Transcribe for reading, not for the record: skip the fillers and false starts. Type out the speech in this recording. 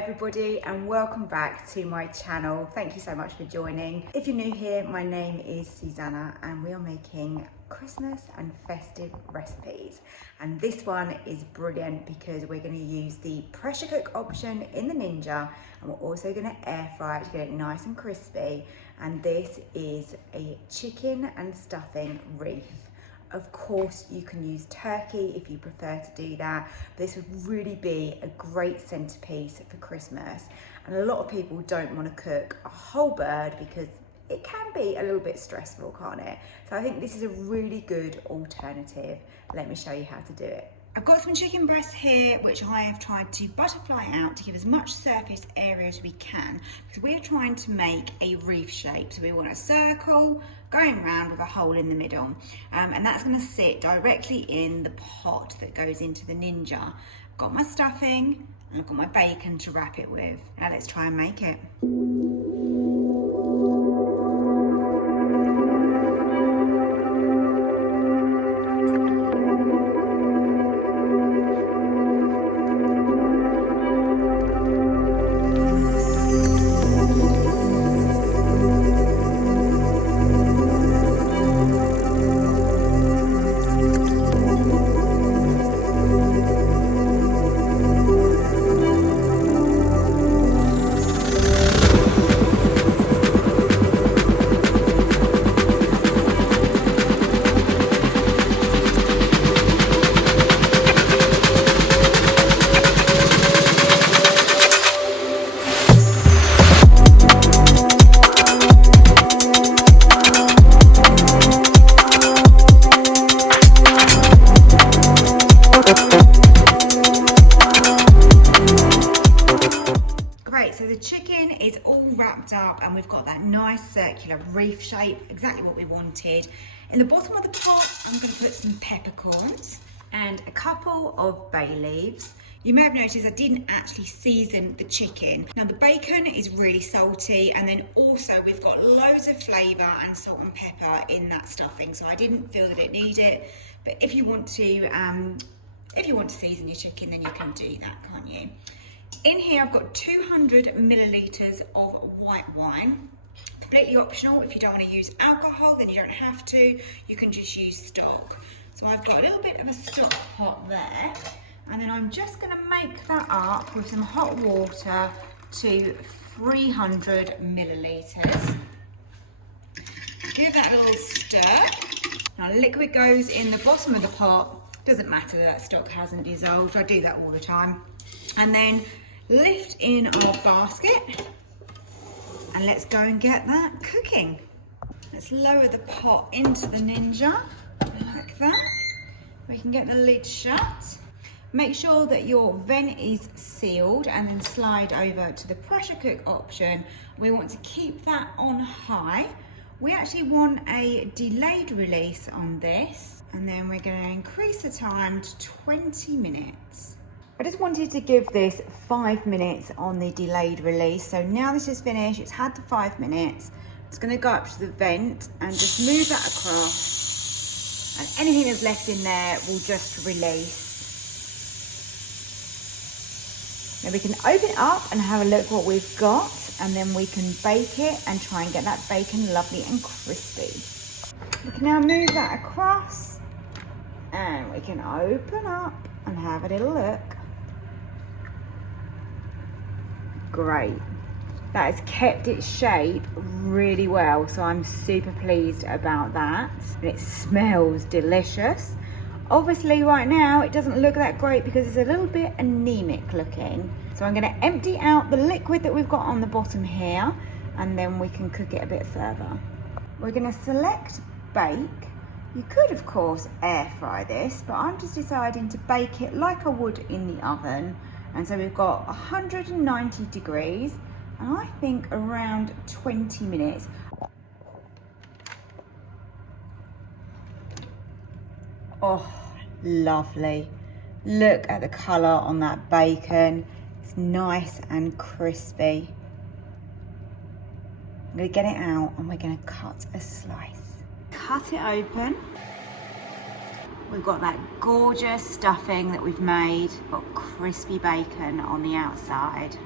everybody and welcome back to my channel. Thank you so much for joining. If you're new here, my name is Susanna and we are making Christmas and festive recipes. And this one is brilliant because we're going to use the pressure cook option in the Ninja, and we're also going to air fry it to get it nice and crispy. And this is a chicken and stuffing wreath. Of course, you can use turkey if you prefer to do that. This would really be a great centerpiece for Christmas. And a lot of people don't want to cook a whole bird because it can be a little bit stressful, can't it? So I think this is a really good alternative. Let me show you how to do it. I've got some chicken breasts here, which I have tried to butterfly out to give as much surface area as we can, because we're trying to make a wreath shape. So we want a circle going round with a hole in the middle. And that's gonna sit directly in the pot that goes into the Ninja. I've got my stuffing and I've got my bacon to wrap it with. Now let's try and make it. So the chicken is all wrapped up and we've got that nice circular wreath shape, exactly what we wanted. In the bottom of the pot, I'm going to put some peppercorns and a couple of bay leaves. You may have noticed I didn't actually season the chicken. Now the bacon is really salty, and then also we've got loads of flavour and salt and pepper in that stuffing, so I didn't feel that it needed it. But if you want to season your chicken, then you can do that, can't you? In here, I've got 200 millilitres of white wine. Completely optional. If you don't want to use alcohol, then you don't have to. You can just use stock. So I've got a little bit of a stock pot there. And then I'm just going to make that up with some hot water to 300 millilitres. Give that a little stir. Now liquid goes in the bottom of the pot. Doesn't matter that stock hasn't dissolved. I do that all the time. And then lift in our basket and let's go and get that cooking. Let's lower the pot into the Ninja like that. We can get the lid shut. Make sure that your vent is sealed and then slide over to the pressure cook option. We want to keep that on high. We actually want a delayed release on this, and then we're going to increase the time to 20 minutes. I just wanted to give this 5 minutes on the delayed release. So now this is finished, it's had the 5 minutes. It's going to go up to the vent and just move that across. And anything that's left in there will just release. Now we can open it up and have a look what we've got. And then we can bake it and try and get that bacon lovely and crispy. We can now move that across. And we can open up and have a little look. Great. That has kept its shape really well, so I'm super pleased about that. And it smells delicious. Obviously right now it doesn't look that great because it's a little bit anemic looking. So I'm going to empty out the liquid that we've got on the bottom here, and then we can cook it a bit further. We're going to select bake. You could of course air fry this, but I'm just deciding to bake it like I would in the oven. And so we've got 190 degrees, and I think around 20 minutes. Oh, lovely. Look at the colour on that bacon. It's nice and crispy. I'm going to get it out and we're going to cut a slice. Cut it open. We've got that gorgeous stuffing that we've made. Got crispy bacon on the outside.